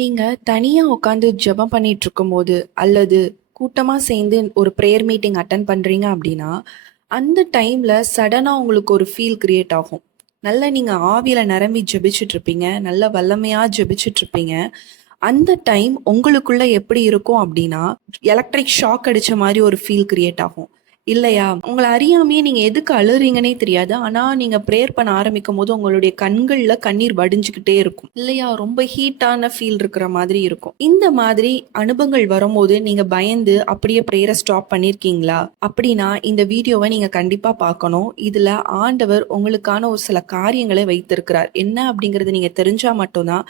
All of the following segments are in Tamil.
நீங்க தனியா உட்காந்து ஜெபம் பண்ணிட்டு இருக்கும்போது, அல்லது கூட்டமா சேர்ந்து ஒரு பிரேயர் மீட்டிங் அட்டெண்ட் பண்றீங்க அப்படின்னா, அந்த டைம்ல சடனா உங்களுக்கு ஒரு ஃபீல் கிரியேட் ஆகும். நல்லா நீங்க ஆவியில நிரம்பி ஜெபிச்சுட்டு இருப்பீங்க. நல்ல வல்லமையா ஜெபிச்சுட்டு இருப்பீங்க. அந்த டைம் உங்களுக்குள்ள எப்படி இருக்கும் அப்படின்னா, எலக்ட்ரிக் ஷாக் அடிச்ச மாரி ஒரு ஃபீல் கிரியேட் ஆகும். இல்லையா? உங்கள அறியாமயே நீங்க எதுக்கு அழுறீங்கன்னே தெரியாது. ஆனா, நீங்க பிரேயர் பண்ண ஆரம்பிக்கும்போது உங்களுடைய கண்கள்ல கண்ணீர் வடிஞ்சுகிட்டே இருக்கும். இல்லையா? ரொம்ப ஹீட்டான ஃபீல் இருக்கிற மாதிரி இருக்கும். இந்த மாதிரி அனுபவங்கள் வரும்போது நீங்க பயந்து அப்படியே பிரேயர ஸ்டாப் பண்ணியிருக்கீங்களா? அப்படின்னா இந்த வீடியோவ நீங்க கண்டிப்பா பார்க்கணும். இதுல ஆண்டவர் உங்களுக்கான ஒரு சில காரியங்களை வைத்திருக்கிறார். என்ன அப்படிங்கிறது நீங்க தெரிஞ்சா மட்டும் தான்,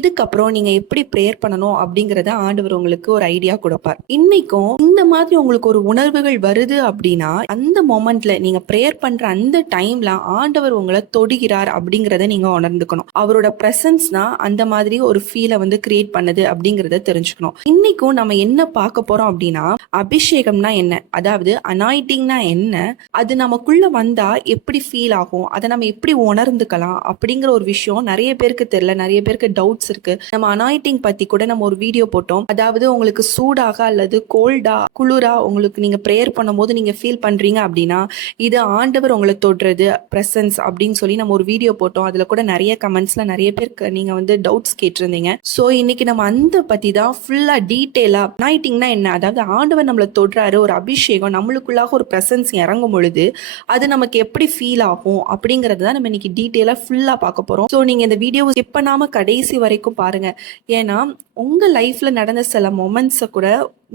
இதுக்கப்புறம் நீங்க எப்படி பிரேயர் பண்ணணும் அப்படிங்கிறத ஆண்டவர் உங்களுக்கு ஒரு ஐடியா குடுப்பார். இன்னைக்கும் இந்த மாதிரி உங்களுக்கு ஒரு உணர்வுகள் வருது அப்படின்னா, அந்த மொமெண்ட்ல நீங்க பிரேயர் பண்ற அந்த டைம்ல ஆண்டவர் உங்களை தொடுகிறார் அப்படிங்கிறத நீங்க உணர்ந்துக்கணும். அவரோட பிரசன்ஸ் தான் அந்த மாதிரி ஒரு ஃபீலை வந்து கிரியேட் பண்ணுது அப்படிங்கிறத தெரிஞ்சுக்கணும். இன்னைக்கும் நம்ம என்ன பார்க்க போறோம் அப்படின்னா, அபிஷேகம்னா என்ன, அதாவது அனாயிட்டிங்னா என்ன, அது நமக்குள்ள வந்தா எப்படி ஃபீல் ஆகும், அதை நம்ம எப்படி உணர்ந்துக்கலாம் அப்படிங்கிற ஒரு விஷயம் நிறைய பேருக்கு தெரியல. நிறைய பேருக்கு டவுட்ஸ் இருக்கு. நம்ம அனாயிட்டிங் பத்தி கூட நம்ம ஒரு வீடியோ போட்டோம். அதாவது உங்களுக்கு சூடாக அல்லது கோல்டா குளிரா உங்களுக்கு நீங்க பிரேயர் பண்ணும்போது நீங்க ஃபீல் பண்றீங்க அப்படின்னா, இது ஆண்டவர் உங்களை தொடுறது பிரசன்ஸ் அப்படின்னு சொல்லி நம்ம ஒரு வீடியோ போட்டோம். அதுல கூட நிறைய கமெண்ட்ஸ்ல நிறைய பேருக்கு நீங்க வந்து டவுட்ஸ் கேட்டிருந்தீங்க. ஸோ இன்னைக்கு நம்ம அந்த பத்தி தான் ஃபுல்லா டீட்டெயிலா, அனாயிட்டிங்னா என்ன, அதாவது ஆண்டவர் நம்மளை தொடுறாரு, ஒரு அபிஷேகம் நம்மளுக்குள்ளாக ஒரு பிரசன்ஸ் இறங்கும் பொழுது அது நமக்கு எப்படி ஃபீல் ஆகும் அப்படிங்கறது தான் நம்ம இன்னைக்கு டீட்டெயிலா ஃபுல்லா பார்க்க போறோம். ஸோ நீங்க இந்த வீடியோ ஸ்கிப் பண்ணாம கடைசி வரைக்கும் பாருங்க. ஏன்னா உங்க லைஃப்ல நடந்த சில மொமெண்ட்ஸை கூட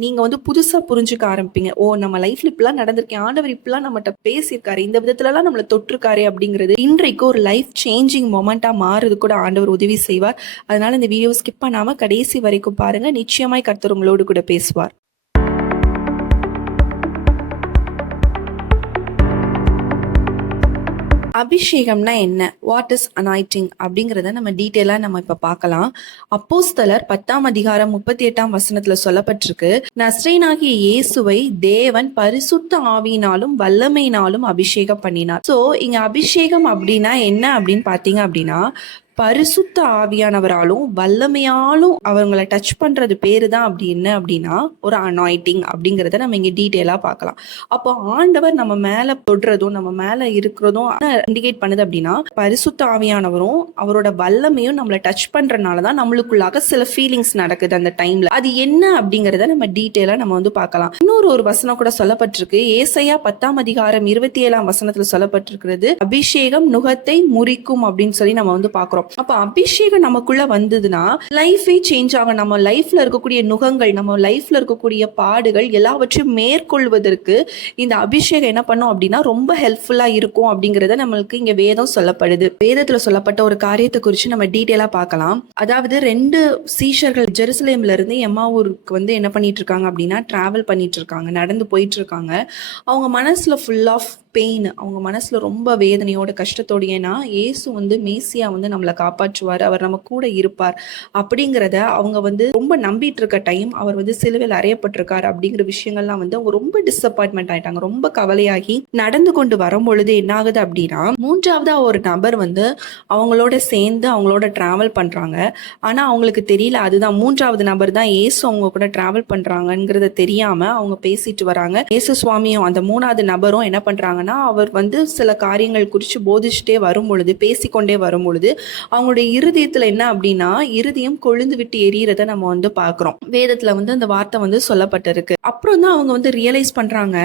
நீங்க வந்து புதுசா புரிஞ்சுக்க ஆரம்பிப்பீங்க. ஓ, நம்ம லைஃப்ல இப்படிலாம் நடந்திருக்கேன், ஆண்டவர் இப்படிலாம் நம்மகிட்ட பேசியிருக்காரு, இந்த விதத்துலலாம் நம்மளை தொட்டிருக்காரு அப்படிங்கிறது இன்றைக்கு ஒரு லைஃப் சேஞ்சிங் மொமெண்டா மாறுது கூட ஆண்டவர் உதவி செய்வார். அதனால இந்த வீடியோ ஸ்கிப் பண்ணாம கடைசி வரைக்கும் பாருங்க. நிச்சயமாய் கர்த்தர் உங்களோடு கூட பேசுவார். அபிஷேகம்னா என்ன, வாட் இஸ் அனாயிட்டிங் அப்படிங்கிறத நம்ம டீட்டெயிலா நம்ம இப்ப பார்க்கலாம். அப்போஸ்தலர் 10ஆம் அதிகாரம் 38ஆம் வசனத்துல சொல்லப்பட்டிருக்கு, நஸ்ரேனாகிய இயேசுவை தேவன் பரிசுத்த ஆவியினாலும் வல்லமையினாலும் அபிஷேகம் பண்ணினார். சோ இங்க அபிஷேகம் அப்படின்னா என்ன அப்படின்னு பாத்தீங்க அப்படின்னா, பரிசுத்த ஆவியானவராலும் வல்லமையாலும் அவங்களை டச் பண்றது பேரு தான் அப்படி என்ன அப்படின்னா ஒரு அனாயிட்டிங் அப்படிங்கிறத நம்ம இங்க டீட்டெயிலா பார்க்கலாம். அப்போ ஆண்டவர் நம்ம மேல தொடுறதும் நம்ம மேல இருக்கிறதும் இண்டிகேட் பண்ணுது அப்படின்னா, பரிசுத்த ஆவியானவரும் அவரோட வல்லமையும் நம்மளை டச் பண்றதுனாலதான் நம்மளுக்குள்ளாக சில ஃபீலிங்ஸ் நடக்குது அந்த டைம்ல. அது என்ன அப்படிங்கறத நம்ம டீட்டெயிலா நம்ம வந்து பார்க்கலாம். இன்னொரு வசனம் கூட சொல்லப்பட்டிருக்கு. ஏசாயா 10ஆம் அதிகாரம் 27ஆம் வசனத்துல சொல்லப்பட்டிருக்கிறது, அபிஷேகம் நுகத்தை முறிக்கும் அப்படின்னு சொல்லி நம்ம வந்து பார்க்கிறோம். அப்ப அபிஷேகம் நமக்குள்ள வந்ததுன்னா லைஃபே சேஞ்ச் ஆகும். நம்ம லைஃப்ல இருக்கக்கூடிய நுகங்கள், நம்ம லைஃப்ல இருக்கக்கூடிய பாடுகள் எல்லாவற்றையும் மேற்கொள்வதற்கு இந்த அபிஷேகம் என்ன பண்ணும் அப்படின்னா ரொம்ப ஹெல்ப்ஃபுல்லா இருக்கும் அப்படிங்கறத நம்மளுக்கு இங்க வேதம் சொல்லப்படுது. வேதத்துல சொல்லப்பட்ட ஒரு காரியத்தை குறித்து நம்ம டீட்டெயிலா பார்க்கலாம். அதாவது 2 சீஷர்கள் ஜெருசலேம்ல இருந்து எம்மாவூருக்கு வந்து என்ன பண்ணிட்டு இருக்காங்க அப்படின்னா டிராவல் பண்ணிட்டு இருக்காங்க, நடந்து போயிட்டு இருக்காங்க. அவங்க மனசுல ஃபுல் ஆஃப் பெயின், அவங்க மனசுல ரொம்ப வேதனையோட கஷ்டத்தோடு, ஏன்னா இயேசு வந்து மேசியா வந்து நம்மளை காப்பாற்றுவார், அவர் நம்ம கூட இருப்பார் அப்படிங்கிறத அவங்க வந்து ரொம்ப நம்பிட்டு இருக்க டைம் அவர் வந்து சிலுவையில் அறையப்பட்டிருக்காரு அப்படிங்கிற விஷயங்கள்லாம் வந்து அவங்க ரொம்ப டிசப்பாயின்மெண்ட் ஆயிட்டாங்க. ரொம்ப கவலையாகி நடந்து கொண்டு வரும் பொழுது என்ன ஆகுது அப்படின்னா, 3ஆவதா ஒரு நபர் வந்து அவங்களோட சேர்ந்து அவங்களோட டிராவல் பண்றாங்க. ஆனா அவங்களுக்கு தெரியல அதுதான் 3ஆவது நபர் தான் இயேசு அவங்க கூட டிராவல் பண்றாங்கிறத தெரியாம அவங்க பேசிட்டு வராங்க. இயேசு சுவாமியும் அந்த 3ஆவது நபரும் என்ன பண்றாங்க, அவர் வந்து சில காரியங்கள் குறித்து போதிச்சுட்டே வரும் பொழுது, பேசிக்கொண்டே வரும் பொழுது அவங்களுடைய இருதயத்துல என்ன அப்படின்னா இருதயம் கொழுந்து விட்டு எரியறத நம்ம வந்து பாக்குறோம். வேதத்துல வந்து அந்த வார்த்தை வந்து சொல்லப்பட்டிருக்கு. அப்புறம் தான் அவங்க வந்து ரியலைஸ் பண்றாங்க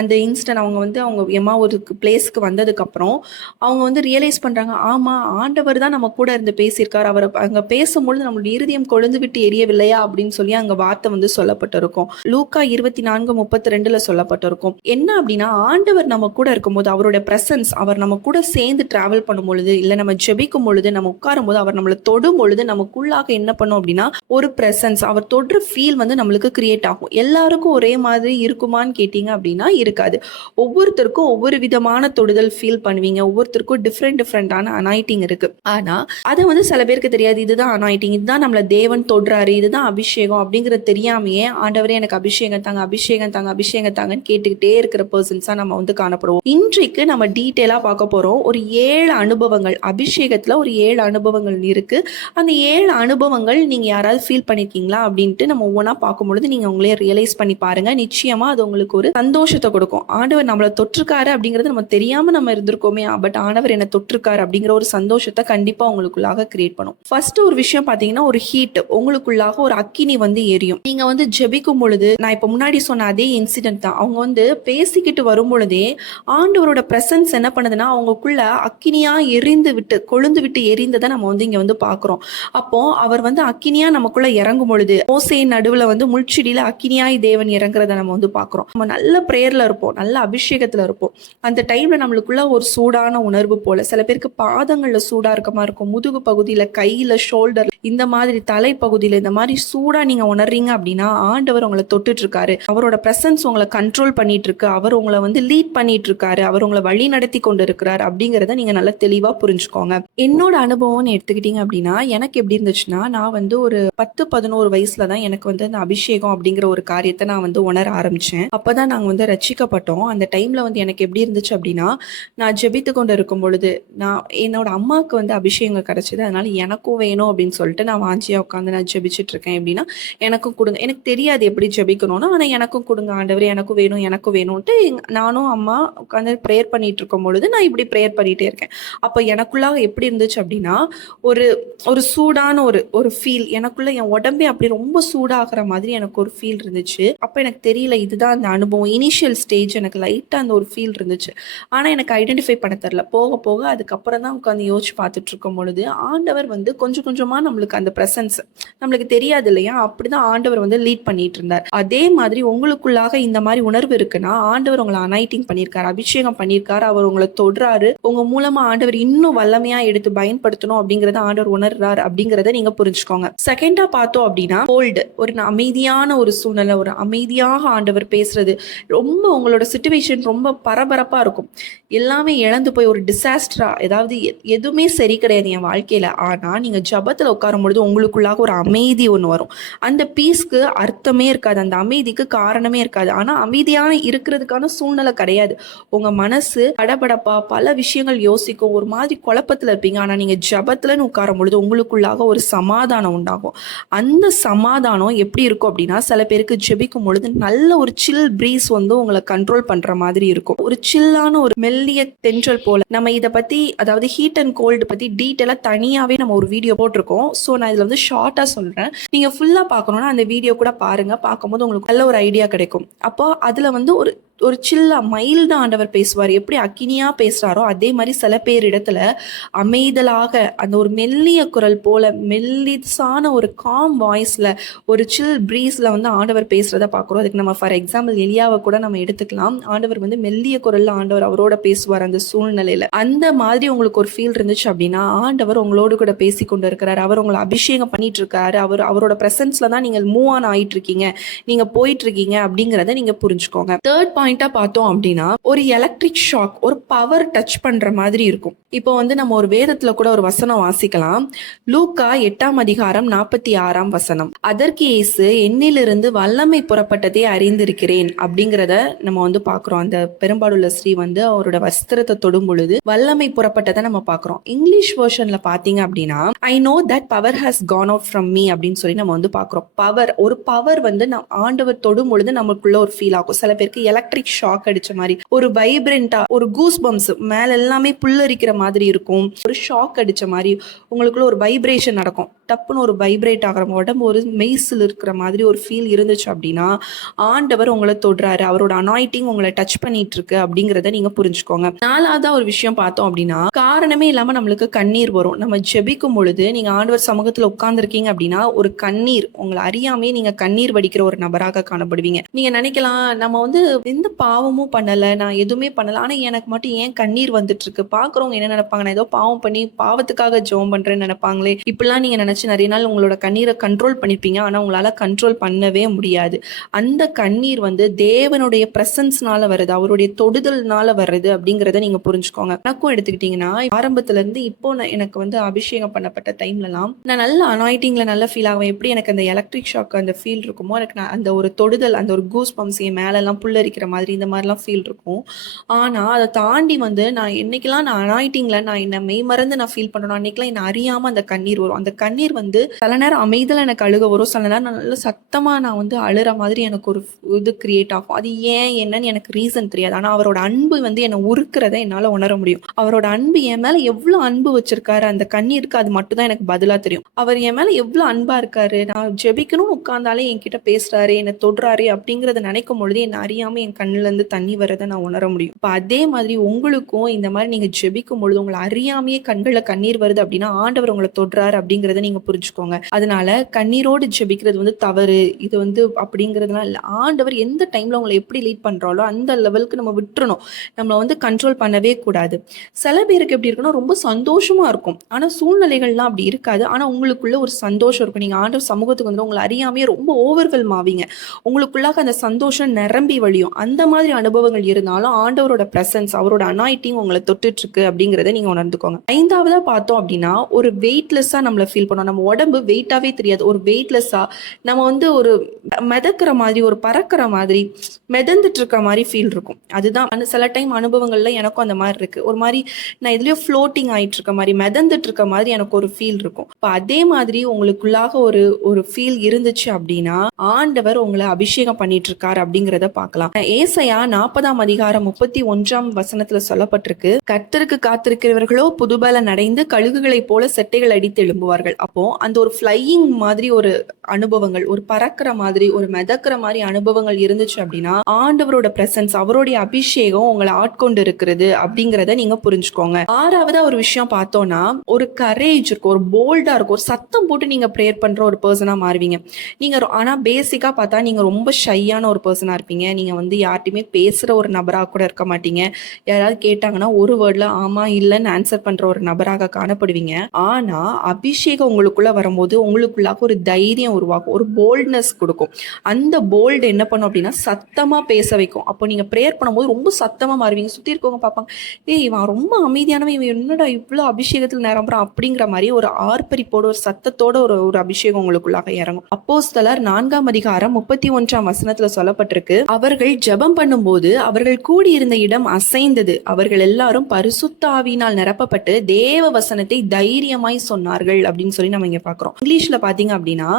அந்த இன்ஸ்டன்ட். அவங்க வந்து அவங்க எம்மா ஒரு பிளேஸ்க்கு வந்ததுக்கு அப்புறம் அவங்க வந்து ரியலைஸ் பண்றாங்க, ஆமா ஆண்டவர் தான் நம்ம கூட இருந்து பேசியிருக்காரு, அவர் அங்க பேசும்பொழுது நம்மளுடைய இருதயம் கொழுந்து விட்டு எரியவில்லையா அப்படின்னு சொல்லி அங்க வார்த்தை வந்து சொல்லப்பட்டிருக்கும். லூக்கா 24:32 சொல்லப்பட்டிருக்கும். என்ன அப்படின்னா, ஆண்டவர் நம்ம கூட இருக்கும்போது அவரோட பிரசன்ஸ், அவர் நம்ம கூட சேர்ந்து டிராவல் பண்ணும் பொழுது, இல்ல நம்ம ஜெபிக்கும் பொழுது, நம்ம உட்காரும் போது, அவர் நம்மளை தொடும் பொழுது நமக்குள்ளாக என்ன பண்ணும் அப்படின்னா ஒரு பிரசன்ஸ், அவர் தொடுற ஃபீல் வந்து நம்மளுக்கு கிரியேட் ஆகும். எல்லாருக்கும் ஒரே மாதிரி இருக்குமான்னு கேட்டீங்க அப்படின்னா இருக்காது. ஒவ்வொருத்தருக்கும் ஒவ்வொரு விதமான தொடுதல் ஃபீல் பண்ணுவீங்க. ஒவ்வொருத்தருக்கும் டிஃப்ரெண்டான அனாயிட்டிங் இருக்கு. ஆனா அதை வந்து சில பேருக்கு தெரியாது. இதுதான் அனாயிட்டிங், இதுதான் நம்மளை தேவன் தொடுறாரு, இதுதான் அபிஷேகம் அப்படிங்கிறது தெரியாமையே ஆண்டவரே எனக்கு அபிஷேகம் தாங்க, அபிஷேகம் தாங்க, அபிஷேகம் தாங்கன்னு கேட்டுக்கிட்டே இருக்கிற பர்சன்ஸா நம்ம வந்து காணப்படுவோம். போறோம். இன்றைக்கு நம்ம டீட்டெயிலா பார்க்க போறோம். ஒரு 7 அனுபவங்கள், அபிஷேகத்துல ஒரு 7 அனுபவங்கள் இருக்கு. அந்த 7 அனுபவங்கள் நீங்க யாராவது ஃபீல் பண்ணிருக்கீங்களா அப்படின்ட்டு நம்ம ஒவ்வொன்றா பார்க்கும்பொழுது நீங்க உங்களே ரியலைஸ் பண்ணி பாருங்க. நிச்சயமா அது உங்களுக்கு ஒரு சந்தோஷத்தை கொடுக்கும். ஆண்டவர் நம்மளை தொற்றுக்காரு அப்படிங்கிறது நம்ம தெரியாம நம்ம இருந்திருக்கோமே, பட் ஆண்டவர் என்ன தொற்றுக்காரு அப்படிங்கிற ஒரு சந்தோஷத்தை கண்டிப்பா உங்களுக்குள்ளாக கிரியேட் பண்ணும். ஃபர்ஸ்ட் ஒரு விஷயம் பாத்தீங்கன்னா, ஒரு ஹீட் உங்களுக்குள்ளாக ஒரு அக்கினி வந்து எரியும். நீங்க வந்து ஜெபிக்கும் பொழுது, நான் இப்ப முன்னாடி சொன்ன அதே இன்சிடென்ட் தான். அவங்க வந்து பேசிக்கிட்டு வரும் பொழுதே ஆண்டவரோட பிரசன்ஸ் என்ன பண்ணுதுன்னா அவங்களுக்குள்ள அக்கினியா எரிந்து விட்டு கொழுந்து விட்டு எரிந்ததை நம்ம வந்து இங்க வந்து பாக்குறோம். அப்போ அவர் வந்து அக்கினியா நமக்குள்ள இறங்கும் பொழுது மோசேயின் நடுவுல வந்து முள்செடியில அக்கினியாய் தேவன் இறங்குறத நம்ம வந்து பாக்குறோம். நம்ம நல்ல பிரேயர்ல இருப்போம், நல்ல அபிஷேகத்துல இருப்போம். அந்த டைம்ல நம்மளுக்குள்ள ஒரு சூடான உணர்வு போல, சில பேருக்கு பாதங்கள்ல சூடா இருக்க மாதிரி இருக்கும், முதுகு பகுதியில, கையில, ஷோல்டர், இந்த மாதிரி தலை பகுதியில இந்த மாதிரி சூடா நீங்க உணர்றீங்க அப்படின்னா ஆண்டவர் உங்களை தொட்டுட்டு இருக்காரு. அவரோட பிரசன்ஸ் உங்களை கண்ட்ரோல் பண்ணிட்டு இருக்கு. அவர் உங்களை வந்து லீட் பண்ணிட்டு இருக்காரு. அவர் உங்களை வழி நடத்தி கொண்டு இருக்கிறார் அப்படிங்கறத நீங்க நல்லா தெளிவா புரிஞ்சுக்கோங்க. என்னோட அனுபவம்னு எடுத்துக்கிட்டீங்க அப்படின்னா எனக்கு எப்படி இருந்துச்சுன்னா, நான் வந்து ஒரு 10-11 வயசுல தான் எனக்கு வந்து அந்த அபிஷேகம் அப்படிங்கிற ஒரு காரியத்தை நான் வந்து உணர ஆரம்பிச்சேன். அப்பதான் நாங்க வந்து ரட்சிக்கப்பட்டோம். அந்த டைம்ல வந்து எனக்கு எப்படி இருந்துச்சு அப்படின்னா, நான் ஜெபித்து கொண்டு இருக்கும் பொழுது நான் என்னோட அம்மாவுக்கு வந்து அபிஷேகம் கிடைச்சது. அதனால எனக்கும் வேணும் அப்படின்னு சொல்லிட்டு நான் வாஞ்சியா உட்காந்து நான் ஜெபிச்சுட்டு இருக்கேன். எப்படின்னா, எனக்கும் கொடுங்க. எனக்கு தெரியாது எப்படி ஜெபிக்கணும்னு, ஆனா எனக்கும் கொடுங்க ஆண்டவரே, எனக்கும் வேணும் எனக்கும் வேணும்ட்டு நானும் அம்மா உட்காந்து ப்ரேயர் பண்ணிட்டு இருக்கும் பொழுது நான் இப்படி ப்ரேயர் பண்ணிட்டே இருக்கேன். அப்போ எனக்குள்ளாக எப்படி இருந்துச்சு அப்படின்னா, ஒரு ஒரு சூடான ஒரு ஃபீல் எனக்குள்ள, என் உடம்பே அப்படி ரொம்ப சூடாகிற மாதிரி எனக்கு ஒரு ஃபீல் இருந்துச்சு. அப்போ எனக்கு தெரியல இதுதான் அந்த அனுபவம். இனிஷியல் ஸ்டேஜ் எனக்கு லைட்டாக அந்த ஒரு ஃபீல் இருந்துச்சு. ஆனால் எனக்கு ஐடென்டிஃபை பண்ண தெரில. போக போக அதுக்கப்புறம் தான் உட்காந்து யோசிச்சு பார்த்துட்டு இருக்கும் பொழுது ஆண்டவர் வந்து கொஞ்சம் கொஞ்சமாக நம்மளுக்கு அந்த ப்ரெசன்ஸ் நம்மளுக்கு தெரியாது இல்லையா, அப்படிதான் ஆண்டவர் வந்து லீட் பண்ணிட்டு இருந்தார். அதே மாதிரி உங்களுக்குள்ளாக இந்த மாதிரி உணர்வு இருக்குன்னா ஆண்டவர் உங்களை அனாயிட்டிங் பண்ணியிருக்காரு, அபிஷேகம் பண்ணியிருக்காரு, அவர் உங்களை தொடுறாரு. உங்க மூலமா ஆண்டவர் இன்னும் வல்லமையா எடுத்து பயன்படுத்தணும் அப்படிங்கறத ஆண்டவர் உணர்றாரு அப்படிங்கறத நீங்க புரிஞ்சுக்கோங்க. செகண்டா பார்த்தோம் அப்படின்னா, கோல்டு, ஒரு அமைதியான ஒரு சூழ்நிலை, ஒரு அமைதியாக ஆண்டவர் பேசுறது. ரொம்ப உங்களோட சிச்சுவேஷன் ரொம்ப பரபரப்பா இருக்கும், எல்லாமே இழந்து போய் ஒரு டிசாஸ்டரா, ஏதாவது எதுவுமே சரி கிடையாது என் வாழ்க்கையில. ஆனா நீங்க ஜபத்துல உட்காரும் பொழுது உங்களுக்குள்ளாக ஒரு அமைதி ஒன்று வரும். அந்த பீஸ்க்கு அர்த்தமே இருக்காது, அந்த அமைதிக்கு காரணமே இருக்காது. ஆனா அமைதியான இருக்கிறதுக்கான சூழ்நிலை கிடையாது. உங்க மனசு படபடப்பா பல விஷயங்கள் யோசிக்கும், ஒரு மாதிரி குழப்பத்துல இருப்பீங்க. ஆனா நீங்க ஜபத்துலன்னு உட்காரும் பொழுது உங்களுக்குள்ளாக ஒரு சமாதானம் உண்டாகும். அந்த சமாதானம் எப்படி இருக்கும் அப்படின்னா, சில பேருக்கு ஜெபிக்கும் பொழுது நல்ல ஒரு சில் பிரீஸ் வந்து உங்களை கண்ட்ரோல் பண்ற மாதிரி இருக்கும். ஒரு சில்லான ஒரு மெல்லிய தென்றல் போல. நம்ம இதை பத்தி, அதாவது ஹீட் அண்ட் கோல்டு பத்தி டீட்டெயிலா தனியாவே நம்ம ஒரு வீடியோ போட்டிருக்கோம். ஸோ நான் இதுல வந்து ஷார்ட்டா சொல்றேன். நீங்க ஃபுல்லா பார்க்கணும்னா அந்த வீடியோ கூட பாருங்க. பார்க்கும்போது உங்களுக்கு நல்ல ஒரு ஐடியா கிடைக்கும். அப்போ அதுல வந்து ஒரு சில்லா மைல்டா ஆண்டவர் பேசுவார். எப்படி அக்கினியா பேசுறாரோ அதே மாதிரி சில பேர் இடத்துல அமைதலாக அந்த ஒரு மெல்லிய குரல் போல மெல்லிசான ஒரு காம் வாய்ஸ்ல ஒரு சில் பிரீஸ்ல வந்து ஆண்டவர் பேசுறத பார்க்குறோம். அதுக்கு நம்ம ஃபார் எக்ஸாம்பிள் எலியாவை கூட நம்ம எடுத்துக்கலாம். ஆண்டவர் வந்து மெல்லிய குரல்ல ஆண்டவர் அவரோட பேசுவார் அந்த சூழ்நிலையில. அந்த மாதிரி உங்களுக்கு ஒரு ஃபீல் இருந்துச்சு அப்படின்னா ஆண்டவர் உங்களோடு கூட பேசி கொண்டு இருக்கிறார். அவர் உங்களை அபிஷேகம் பண்ணிட்டு இருக்காரு. அவரோட பிரசன்ஸ்ல தான் நீங்கள் மூவ் ஆன் ஆயிட்டு இருக்கீங்க, நீங்க போயிட்டு இருக்கீங்க அப்படிங்கிறத நீங்க புரிஞ்சுக்கோங்க. தேர்ட் பாயிண்டா பார்த்தோம் அப்படின்னா, ஒரு எலக்ட்ரிக் ஷாக், ஒரு பவர் டச் பண்ற மாதிரி இருக்கும். இப்போ வந்து நம்ம ஒரு வேதத்துல கூட ஒரு வசனம் வாசிக்கலாம். லூக்கா 8:46 அதற்கு இயேசு, என்னிலிருந்து வல்லமை புறப்பட்டதை அறிந்திருக்கிறேன் அப்படிங்கிறத நம்ம வந்து பாக்குறோம். அந்த பெரும்பாலுள்ள ஸ்ரீ வந்து அவரோட வஸ்திரத்தை தொடும் பொழுது வல்லமை புறப்பட்டதை நம்ம பாக்குறோம். இங்கிலீஷ் வெர்ஷன்ல பாத்தீங்க அப்படின்னா, I know that power has Khan out from me அப்படின்னு சொல்லி நம்ம வந்து பாக்குறோம். ஒரு பவர் வந்து ஆண்டவர் தொடும் பொழுது நமக்குள்ள ஒரு ஃபீல் ஆகும். சில பேருக்கு எலக்ட்ரிக் ஷாக் அடிச்ச மாதிரி, ஒரு வைப்ரண்டா, ஒரு கூஸ் பம்ப்ஸ், மேல எல்லாமே புல்லரிக்கிற மாதிரி இருக்கும். ஒரு ஷாக் அடிச்ச மாதிரி உங்களுக்குள்ள ஒரு வைப்ரேஷன் நடக்கும். டப்புன்னு ஒரு வைப்ரேட் ஆகிற உடம்பு ஒரு மெய்சில் இருக்கிற மாதிரி ஒரு ஃபீல் இருந்துச்சு அப்படின்னா ஆண்டவர் உங்களை தொடுறாரு, அவரோட அனாயிட்டிங் உங்களை டச் பண்ணிட்டு இருக்கு அப்படிங்கிறத நீங்க புரிஞ்சுக்கோங்க. நாலாவதா ஒரு விஷயம் பார்த்தோம் அப்படின்னா, காரணமே இல்லாம நம்மளுக்கு கண்ணீர் வரும். நம்ம ஜெபிக்கும் பொழுது நீங்க ஆண்டவர் சமூகத்துல உட்கார்ந்துருக்கீங்க அப்படின்னா ஒரு கண்ணீர், உங்களை அறியாமே நீங்க கண்ணீர் வடிக்கிற ஒரு நபராக காணப்படுவீங்க. நீங்க நினைக்கலாம், நம்ம வந்து எந்த பாவமும் பண்ணல, நான் எதுவுமே பண்ணல, ஆனா எனக்கு மட்டும் ஏன் கண்ணீர் வந்துட்டு இருக்கு, பாக்குறவங்க என்ன நினைப்பாங்க, நான் ஏதோ பாவம் பண்ணி பாவத்துக்காக ஜெபம் பண்றேன்னு நினைப்பாங்களே, இப்படிலாம் நீங்க நினைச்சு நிறைய நாள் உங்களோட கண்ணீரை கண்ட்ரோல் பண்ணிருப்பீங்க. ஆனா உங்களால கண்ட்ரோல் பண்ணவே முடியாது. அந்த கண்ணீர் வந்து தேவனுடைய பிரசன்ஸ்னால வருது, அவருடைய தொடுதல்னால வருது அப்படிங்கிறத நீங்க புரிஞ்சுக்கோங்க. எனக்கும் எடுத்துக்கிட்டீங்கன்னா ஆரம்பத்துல இருந்து இப்போ எனக்கு வந்து அபிஷேகம் பண்ணப்பட்ட டைம்லலாம் நான் நல்ல அனாயிட்டிங்ல நல்ல ஃபீல் ஆகும். எப்படி எனக்கு அந்த எலக்ட்ரிக் ஷாக் அந்த ஃபீல் இருக்குமோ, எனக்கு அந்த ஒரு தொடுதல், அந்த ஒரு கூஸ் பம்ப்ஸ் என் மேலெல்லாம் புல்லரிக்கிற மாதிரி இந்த மாதிரிலாம் ஃபீல் இருக்கும். ஆனா அதை தாண்டி வந்து நான் என்னைக்கெல்லாம் நான் அனாயிட்டிங்ல நான் என்ன மெய் மறந்து நான் ஃபீல் பண்ணணும், அன்னைக்கெல்லாம் என்ன அறியாம அந்த கண்ணீர் வரும். அந்த கண்ணீர் வந்து சில நேரம் அமைதியில் எனக்கு அழுக வரும், சில நேரம் நல்ல சத்தமா நான் வந்து அழுற மாதிரி எனக்கு ஒரு இது கிரியேட் ஆகும். அது ஏன் என்னன்னு எனக்கு ரீசன் தெரியாது. ஆனா அவரோட அன்பு வந்து என்னை உருக்குறத என்னால உணர முடியும். அவரோட அன்பு என் மேல எவ்வளவு அன்பு வச்சிருக்காரு, அந்த கண்ணீருக்கு அது மட்டும் தான் எனக்கு பதிலா தெரியும். அவர் என் மேல எவ்வளவு அன்பா இருக்காரு, நான் ஜெபிக்கணும்னு உட்கார்ந்தாலே என்கிட்ட பேசுறாரு, என்னை தொடுறாரு அப்படிங்கறத நினைக்கும் பொழுது என்ன அறியாம என் கண்ணுல இருந்து தண்ணி வரதை நான் உணர முடியும். இப்ப அதே மாதிரி உங்களுக்கும் இந்த மாதிரி நீங்க ஜெபிக்கும் பொழுது உங்களை அறியாமையே கண்கள்ல கண்ணீர் வருது அப்படின்னா ஆண்டவர் உங்களை தொடுறாரு அப்படிங்கறத நீங்க புரிஞ்சுக்கோங்க. அதனால கண்ணீரோடு ஜெபிக்கிறது வந்து தவறு, இது வந்து அப்படிங்கிறதுலாம் இல்லை. ஆண்டவர் எந்த டைம்ல உங்களை எப்படி லீட் பண்றாலோ அந்த லெவலுக்கு நம்ம விட்டுறணும். நம்மளை வந்து கண்ட்ரோல் பண்ணவே கூடாது. சில பேருக்கு எப்படி இருக்குன்னா ரொம்ப சந்தோஷமா இருக்கும், ஆனா சூழ்நிலைகள்லாம் அப்படி இருக்காது. ஆனா உங்களுக்குள்ள ஒரு சந்தோஷம் இருக்கும். நீங்க ஆண்டவர் சமூகத்துக்கு வந்து உங்களை அறியாமையே ரொம்ப ஓவர்வெல்ம் ஆவீங்க. உங்களுக்குள்ளாக அந்த சந்தோஷம் நிரம்பி வழியும். அந்த மாதிரி அனுபவங்கள் இருந்தாலும் ஆண்டவரோட பிரசன்ஸ், அவரோட அனாயிட்டிங் உங்களை தொட்டுட்டு இருக்கு அப்படிங்கறத நீங்க உணர்ந்துக்கோங்க. ஐந்தாவதா பார்த்தோம் அப்படின்னா ஒரு வெயிட்லெஸ்ஸா நம்மள ஃபீல் பண்ணோம். நம்ம உடம்பு வெயிட்டாவே தெரியாது, ஒரு வெயிட்லெஸ்ஸா நம்ம வந்து ஒரு மிதக்கிற மாதிரி, ஒரு பறக்கிற மாதிரி, மிதந்துட்டு இருக்க மாதிரி ஃபீல் இருக்கும். அதுதான் சில டைம் அனுபவங்கள்ல எனக்கும் அந்த மாதிரி இருக்கு. ஒரு மாதிரி நான் இதுலயும் ஃப்ளோட்டிங் ஆயிட்டு இருக்க மாதிரி, மிதந்துட்டு இருக்க மாதிரி எனக்கு ஒரு ஃபீல் இருக்கும். இப்போ அதே மாதிரி உங்களுக்குள்ளாக ஒரு ஃபீல் இருந்துச்சு அப்படின்னா ஆண்டவர் உங்களை அபிஷேகம் பண்ணிட்டு இருக்காரு அப்படிங்கிறத பார்க்கலாம். ஏசாயா 40:31 சொல்லப்பட்டிருக்கு, கர்த்தருக்கு காத்திருக்கிறவர்களோ புதுபலன் அடைந்து கழுகுகளை போல செட்டைகள் அடித்து எழும்புவார்கள். அப்போ அந்த ஒரு ஃப்ளையிங் மாதிரி ஒரு அனுபவங்கள், ஒரு பறக்கிற மாதிரி, ஒரு மிதக்கிற மாதிரி அனுபவங்கள் இருந்துச்சு அப்படின்னா ஆண்டவரோட பிரசன்ஸ், அவருடைய அபிஷேகம் உங்களை ஆட்கொண்டு இருக்கிறது அப்படிங்கிறத நீங்க புரிஞ்சுக்கோங்க. ஆறாவதா ஒரு விஷயம் பார்த்தோம்னா ஒரு கரேஜ் இருக்கும், ஒரு போல்டா இருக்கும், ஒரு சத்தம் போட்டு நீங்க ப்ரேயர் பண்ற ஒரு பர்சனா மாறுவீங்க. நீங்க ஆனா பேசிக்கா பார்த்தா நீங்க ரொம்ப ஷையான ஒரு பர்சனா இருப்பீங்க. நீங்க வந்து யார்ட்டையுமே பேசுற ஒரு நபரா கூட இருக்க மாட்டீங்க. யாராவது கேட்டாங்கன்னா ஒரு வேர்ட்ல ஆமா இல்லைன்னு ஆன்சர் பண்ற ஒரு நபராக காணப்படுவீங்க. ஆனா அபிஷேகம் உங்களுக்குள்ள வரும்போது உங்களுக்குள்ளாக ஒரு தைரியம் உருவாக்கும், ஒரு போல்ட்னஸ் கொடுக்கும். அந்த போல்டு என்ன பண்ணும் அப்படின்னா சத்தமா பேச வைக்கும். அப்போ நீங்க ப்ரேயர் பண்ணும்போது ரொம்ப சத்தமா மாறுவீங்க. சுத்தி இருக்கவங்க பார்ப்பாங்க, ஏய் இவன் ரொம்ப அமைதியானவன், இவன் என்னடா இவ்வளவு அபிஷேகத்தில் நிரம்புறான் அப்படிங்கிற மாதிரி ஒரு ஆர்ப்பரிப்போட ஒரு சத்தத்தோட ஒரு அபிஷேகம் உங்களுக்குள்ளாக இறங்கும். அப்போஸ்தலர் 4:31 சொல்லப்பட்டிருக்கு, அவர்கள் ஜெபம் பண்ணும்போது அவர்கள் கூடியிருந்த இடம் அசைந்தது, அவர்கள் எல்லாரும் பரிசுத்த ஆவியினால் நிரப்பப்பட்டு தேவ வசனத்தை தைரியமாய் சொன்னார்கள் அப்படின்னு சொல்லி நம்ம இங்க பாக்குறோம். இங்கிலீஷ்ல பாத்தீங்க அப்படின்னா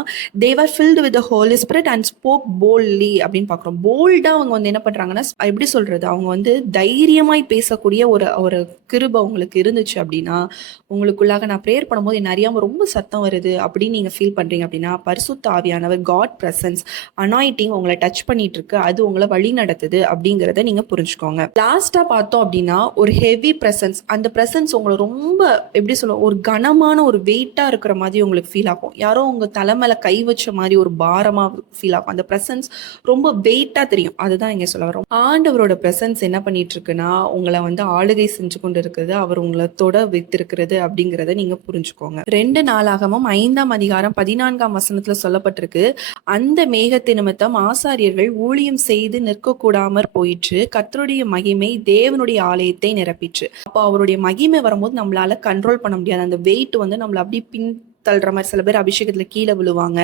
they were filled with the Holy Spirit and spoke boldly அப்படின்னு பாக்குறோம். போல்டா அவங்க வந்து என்ன பண்றாங்கன்னா, எப்படி சொல்றது, அவங்க வந்து தைரியமாய் பேசக்கூடிய ஒரு கிருபை உங்களுக்கு இருந்துச்சு அப்படின்னா, உங்களுக்குள்ளாக நான் ப்ரேயர் பண்ணும்போது என்ன அறியாம ரொம்ப சத்தம் வருது அப்படின்னு நீங்க ஃபீல் பண்றீங்க அப்படின்னா பரிசுத்த ஆவியானவர், காட் பிரசன்ஸ், அனாயிட்டிங் உங்களை டச் பண்ணிட்டு இருக்கு, அது உங்களை வழி நடத்துது அப்படிங்கிறத நீங்க புரிஞ்சுக்கோங்க. லாஸ்டா பார்த்தோம் அப்படின்னா ஒரு ஹெவி பிரசன்ஸ், அந்த பிரசன்ஸ் உங்களை ரொம்ப எப்படி சொல்ல, ஒரு கனமான ஒரு வெயிட்டா இருக்கிற மாதிரி உங்களுக்கு ஃபீல் ஆகும். யாரோ உங்க தலைமையில கை வச்ச மாதிரி ஒரு பாரமா ஃபீல் ஆகும். அந்த பிரசன்ஸ் ரொம்ப வெயிட்டா தெரியும். அதுதான் இங்க சொல்ல வரோம். ஆண்டவரோட பிரசன்ஸ் என்ன பண்ணிட்டு இருக்குன்னா உங்களை வந்து ஆளுகை செஞ்சு கொண்டு இருக்குது, அவர் உங்களை தொட வைத்திருக்கிறது அப்படிங்கிறத நீங்க புரிஞ்சுக்கோங்க. 2 நாளாகமம் 5:14 சொல்லப்பட்டிருக்கு, அந்த மேகத்தை நிமித்தம் ஆசாரியர்கள் ஊழியம் செய்து நிற்க கூடாமற் போயிற்று, கர்த்தருடைய மகிமை தேவனுடைய ஆலயத்தை நிரப்பிற்று. அப்போ அவருடைய மகிமை வரும்போது நம்மளால கண்ட்ரோல் பண்ண முடியாது. அந்த வெயிட் வந்து நம்மள அப்படி பின் தள்ளுற மாதிரி, சில பேர் அபிஷேகத்துல கீழே விழுவாங்க.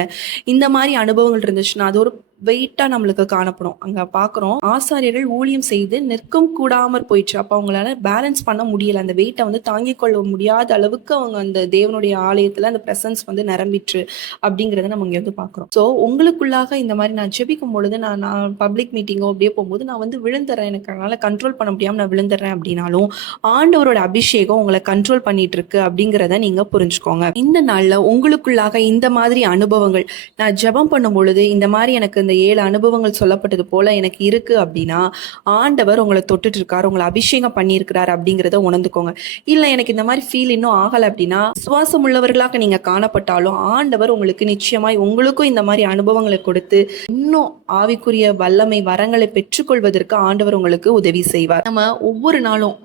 இந்த மாதிரி அனுபவங்கள் இருந்துச்சுன்னா அது ஒரு வெயிட்டா நம்மளுக்கு காணப்படும். அங்க பாக்குறோம், ஆசாரியர்கள் ஊழியம் செய்து நிற்கும் கூடாமற் போயிடுச்சு. அப்ப அவங்களால பேலன்ஸ் பண்ண முடியல, அந்த வெயிட்டை வந்து தாங்கிக் கொள்ள முடியாத அளவுக்கு அவங்க அந்த தேவனுடைய ஆலயத்துல அந்த பிரசன்ஸ் வந்து நிரம்பிற்று அப்படிங்கறத நம்ம இங்க வந்து பாக்குறோம். சோ உங்களுக்குள்ளாக இந்த மாதிரி நான் ஜெபிக்கும் பொழுது நான் பப்ளிக் மீட்டிங்கோ அப்படியே போகும்போது நான் வந்து விழுந்துறேன், எனக்கு அதனால கண்ட்ரோல் பண்ண முடியாம நான் விழுந்துறேன் அப்படின்னாலும் ஆண்டவரோட அபிஷேகம் உங்களை கண்ட்ரோல் பண்ணிட்டு இருக்கு அப்படிங்கிறத நீங்க புரிஞ்சுக்கோங்க. இந்த நாள்ல உங்களுக்குள்ளாக இந்த மாதிரி அனுபவங்கள், நான் ஜெபம் பண்ணும் பொழுது இந்த மாதிரி எனக்கு இந்த 7 அனுபவங்கள் சொல்லப்பட்டது போல எனக்கு இருக்கு அப்படின்னா ஆண்டவர் உங்களை தொட்டுட்டு இருக்காரு, உங்களை அபிஷேகம் பண்ணியிருக்கிறார் அப்படிங்கிறத உணர்ந்துக்கோங்க. இல்ல எனக்கு இந்த மாதிரி ஃபீல் இன்னும் ஆகல அப்படின்னா சுவாசம் உள்ளவர்களாக நீங்க காணப்பட்டாலும் ஆண்டவர் உங்களுக்கு நிச்சயமாய் உங்களுக்கும் இந்த மாதிரி அனுபவங்களை கொடுத்து இன்னும் ஆவிக்குரிய வல்லமை வரங்களை பெற்றுக்கொள்வதற்கு ஆண்டவர் உங்களுக்கு உதவி செய்வார். நம்ம ஒவ்வொரு நாளும்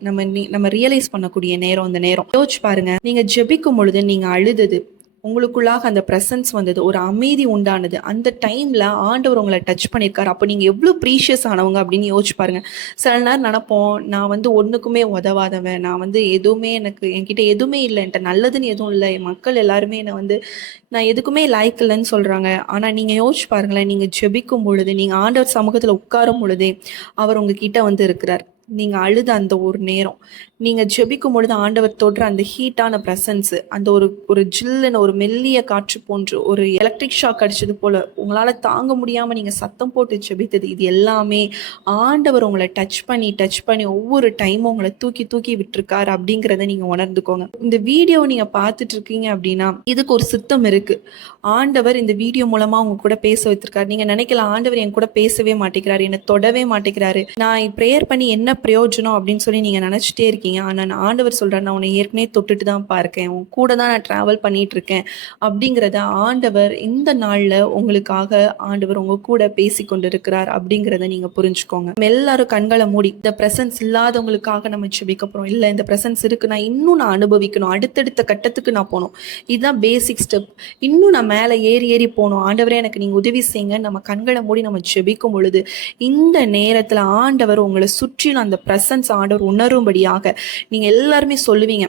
நம்ம ரியலைஸ் பண்ணக்கூடிய நேரம், இந்த நேரம் யோசிச்சு பாருங்க. நீங்க ஜெபிக்கும் பொழுது நீங்க அழுதது, உங்களுக்குள்ளாக அந்த பிரசன்ஸ் வந்தது, ஒரு அமைதி உண்டானது. அந்த டைம்ல ஆண்டவர் உங்களை டச் பண்ணியிருக்காரு. அப்போ நீங்க எவ்வளவு ப்ரீஷியஸ் ஆனவங்க அப்படின்னு யோசிச்சு பாருங்க. சில நேரம் நினைப்போம், நான் ஒண்ணுக்குமே உதவாதவன், நான் எதுவுமே என்கிட்ட எதுவுமே இல்லை, என்கிட்ட நல்லதுன்னு எதுவும் இல்லை, என் மக்கள் எல்லாருமே நான் எதுக்குமே லாய்க்கு இல்லைன்னு சொல்றாங்க. ஆனா நீங்க யோசிச்சு பாருங்களேன், நீங்க ஜெபிக்கும் பொழுது, நீங்க ஆண்டவர் சமூகத்துல உட்காரும் பொழுதே அவர் உங்ககிட்ட இருக்கிறார். நீங்க அழுத அந்த ஒரு நேரம், நீங்க ஜெபிக்கும் பொழுது ஆண்டவர் தொடுற அந்த ஹீட்டான பிரசன்ஸ், அந்த ஒரு ஒரு ஜில்லுன்னு ஒரு மெல்லிய காற்று போன்று ஒரு எலக்ட்ரிக் ஷாக் அடிச்சது போல உங்களால தாங்க முடியாம நீங்க சத்தம் போட்டு ஜெபித்தது, இது எல்லாமே ஆண்டவர் உங்களை டச் பண்ணி ஒவ்வொரு டைமும் உங்களை தூக்கி தூக்கி விட்டுருக்காரு அப்படிங்கிறத நீங்க உணர்ந்துக்கோங்க. இந்த வீடியோ நீங்க பார்த்துட்டு இருக்கீங்க அப்படின்னா இதுக்கு ஒரு சித்தம் இருக்கு. ஆண்டவர் இந்த வீடியோ மூலமா உங்க கூட பேச வைத்திருக்காரு. நீங்க நினைக்கலாம், ஆண்டவர் என் கூட பேசவே மாட்டேங்கிறாரு, என்னை தொடவே மாட்டேங்கிறாரு, நான் ப்ரேயர் பண்ணி என்ன பிரயோஜனம் அப்படின்னு சொல்லி நீங்க நினைச்சிட்டே இருக்கீங்க. ஆனா ஆண்டவர் சொல்றாரு, நான் உன்னை ஏற்கனவே தொட்டுட்டு தான் இருக்கேன், உன் கூட தான் நான் டிராவல் பண்ணிட்டு இருக்கேன் அப்படிங்கிறத ஆண்டவர் இந்த நாள்ல உங்களுக்காக ஆண்டவர் உங்க கூட பேசி கொண்டிருக்கிறார் அப்படிங்கிறத நீங்க புரிஞ்சுக்கோங்க. நம்ம எல்லாரும் கண்களை மூடி, இந்த பிரசன்ஸ் இல்லாதவங்களுக்காக நம்ம ஜெபிக்க போறோம். இல்ல, இந்த பிரசன்ஸ் இருக்கு, நான் அனுபவிக்கணும், அடுத்தடுத்த கட்டத்துக்கு நான் போகணும், இதுதான் பேசிக் ஸ்டெப், இன்னும் நான் மேலே ஏறி போகணும், ஆண்டவரே எனக்கு நீங்க உதவி செய்யுங்க. நம்ம கண்களை மூடி நம்ம ஜெபிக்கும் பொழுது இந்த நேரத்துல ஆண்டவர் உங்களை சுற்றிலும் அந்த பிரசன்ஸ் ஆண்டவர் உணரும்படியாக நீங்க எல்லாருமே சொல்லுவீங்க,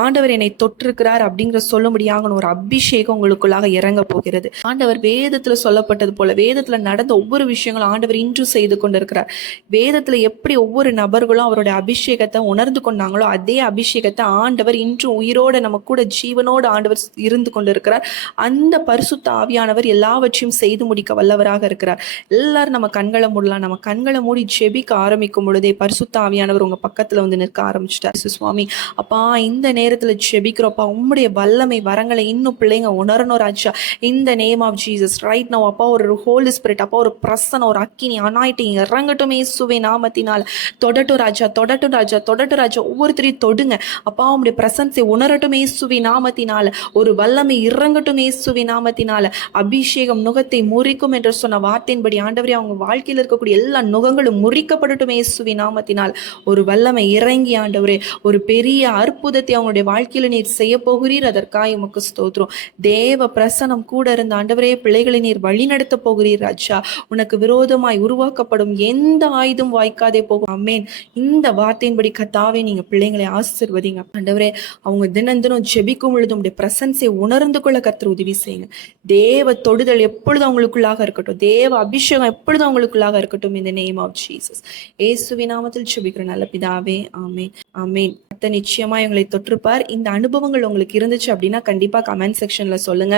ஆண்டவர் என்னை தொற்றிருக்கிறார் அப்படிங்கிற சொல்லும்படியாக ஒரு அபிஷேகம் உங்களுக்குள்ளாக இறங்க போகிறது. ஆண்டவர் வேதத்துல சொல்லப்பட்டது போல, வேதத்துல நடந்த ஒவ்வொரு விஷயங்களும் ஆண்டவர் இன்றும் செய்து கொண்டிருக்கிறார். வேதத்துல எப்படி ஒவ்வொரு நபர்களும் அவருடைய அபிஷேகத்தை உணர்ந்து கொண்டாங்களோ அதே அபிஷேகத்தை ஆண்டவர் இன்றும் உயிரோட நம்ம கூட ஜீவனோடு ஆண்டவர் இருந்து கொண்டிருக்கிறார். அந்த பரிசுத்த ஆவியானவர் எல்லாவற்றையும் செய்து முடிக்க வல்லவராக இருக்கிறார். எல்லாரும் நம்ம கண்களை மூடலாம். நம்ம கண்களை மூடி ஜெபிக்க ஆரம்பிக்கும் பொழுதே பரிசுத்த ஆவியானவர் உங்க பக்கத்துல நிற்க ஆரம்பிச்சிட்டார். சுவாமி, அப்பா இந்த நேரத்துல ஜெபிக்கிறோப்பா, உம்முடைய வல்லமை வரங்களை இன்னும் பிள்ளைங்க உணரணும் ராஜா. இந்த name of Jesus right now அப்பா, ஒரு ஹோலி ஸ்பிரிட் அப்பா, ஒரு பிரசன்ன, ஒரு அக்கினி அனாயிட்டிங் இறங்கட்டும் இயேசுவே நாமத்தினால். தொடட்டும் ராஜா, ஒவ்வொருத்தரையும் தொடுங்க அப்பா. உம்முடைய பிரசன்ஸை உணரட்டும் இயேசுவே நாமத்தினால. ஒரு வல்லமை இறங்கட்டும் இயேசுவே நாமத்தினால. அபிஷேகம் நுகத்தை முறிக்கும் என்று சொன்ன வார்த்தையின்படி ஆண்டவரே அவங்க வாழ்க்கையில் இருக்கக்கூடிய எல்லா நுகங்களும் முறிக்கப்படட்டும் இயேசுவே நாமத்தினால். ஒரு வல்லமை இறங்கி ஆண்டவரே ஒரு பெரிய அற்புதத்தை அவங்களுடைய வாழ்க்கையில நீர் செய்ய போகிறீர். அதற்காக உமக்கு ஸ்தோத்திரம். தேவ பிரசனம் கூட இருந்த ஆண்டவரே பிள்ளைகளை நீர் வழி நடத்த போகிறீர் ராஜா. உனக்கு விரோதமாய் உருவாக்கப்படும் எந்த ஆயுதம் வாய்க்காதே போகும். ஆமென். இந்த வார்த்தையின்படி கர்த்தாவே நீங்க பிள்ளைங்களை ஆசீர்வதிங்க ஆண்டவரே. அவங்க தினம் ஜெபிக்கும் பொழுது உங்களுடைய பிரசன்ஸை உணர்ந்து கொள்ள கர்த்தர் உதவி செய்யுங்க. தேவ தொடுதல் எப்பொழுதும் அவங்களுக்குள்ளாக இருக்கட்டும், தேவ அபிஷேகம் எப்பொழுதும் அவங்களுக்குள்ளாக இருக்கட்டும். இந்த நேம் ஆஃப் ஜீசஸ் இயேசுவின் நாமத்தில் ஜெபிக்கிற நல்ல பிதாவே, ஆமென் ஆமென். நிச்சயமா இவங்களை தொற்றுப்பார். இந்த அனுபவங்கள் உங்களுக்கு இருந்துச்சு அப்படின்னா கண்டிப்பா கமெண்ட் செக்ஷன்ல சொல்லுங்க.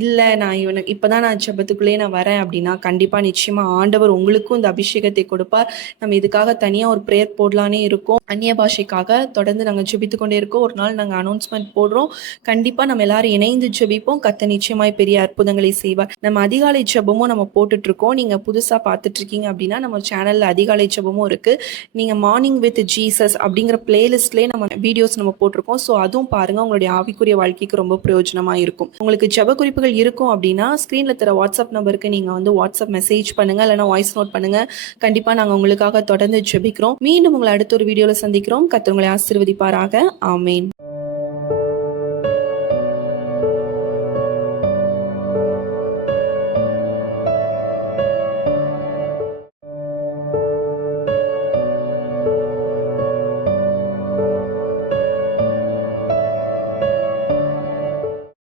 இல்ல, நான் இப்பதான் நான் ஜெபத்துக்குள்ளே நான் வரேன் அப்படின்னா கண்டிப்பா நிச்சயமா ஆண்டவர் உங்களுக்கும் இந்த அபிஷேகத்தை கொடுப்பார். நம்ம இதுக்காக தனியா ஒரு பிரேயர் போடலானே இருக்கோம். அந்நிய பாஷைக்காக தொடர்ந்து நாங்க ஜெபித்து கொண்டே இருக்கோம். ஒரு நாள் நாங்க அனௌன்ஸ்மெண்ட் போடுறோம். கண்டிப்பா நம்ம எல்லாரும் இணைந்து ஜெபிப்போம். கர்த்தர் நிச்சயமாய் பெரிய அற்புதங்களை செய்வார். நம்ம அதிகாலை ஜெபமும் நம்ம போட்டுட்டு இருக்கோம். நீங்க புதுசா பார்த்துட்டு இருக்கீங்க அப்படின்னா நம்ம சேனல்ல அதிகாலை ஜெபமும் இருக்கு. நீங்க மார்னிங் வித் ஜீசஸ் அப்படிங்கிற பிளேலிஸ்ட்லேயே நம்ம வீடியோஸ் நம்ம போட்டிருக்கோம். ஸோ அதுவும் பாருங்க, உங்களுடைய ஆவிக்குரிய வாழ்க்கைக்கு ரொம்ப பிரயோஜனமா இருக்கும். உங்களுக்கு ஜெப குறிப்புகள் இருக்கும் அப்படின்னா ஸ்கிரீன்ல தர வாட்ஸ்அப் நம்பருக்கு நீங்க வாட்ஸ்அப் மெசேஜ் பண்ணுங்க, இல்லைன்னா வாய்ஸ் நோட் பண்ணுங்க. கண்டிப்பா நாங்க உங்களுக்காக தொடர்ந்து ஜெபிக்கிறோம். மீண்டும் உங்களை அடுத்த ஒரு வீடியோல சந்திக்கிறோம். கர்த்தர் உங்களை ஆசீர்வதிப்பாராக. ஆமென்.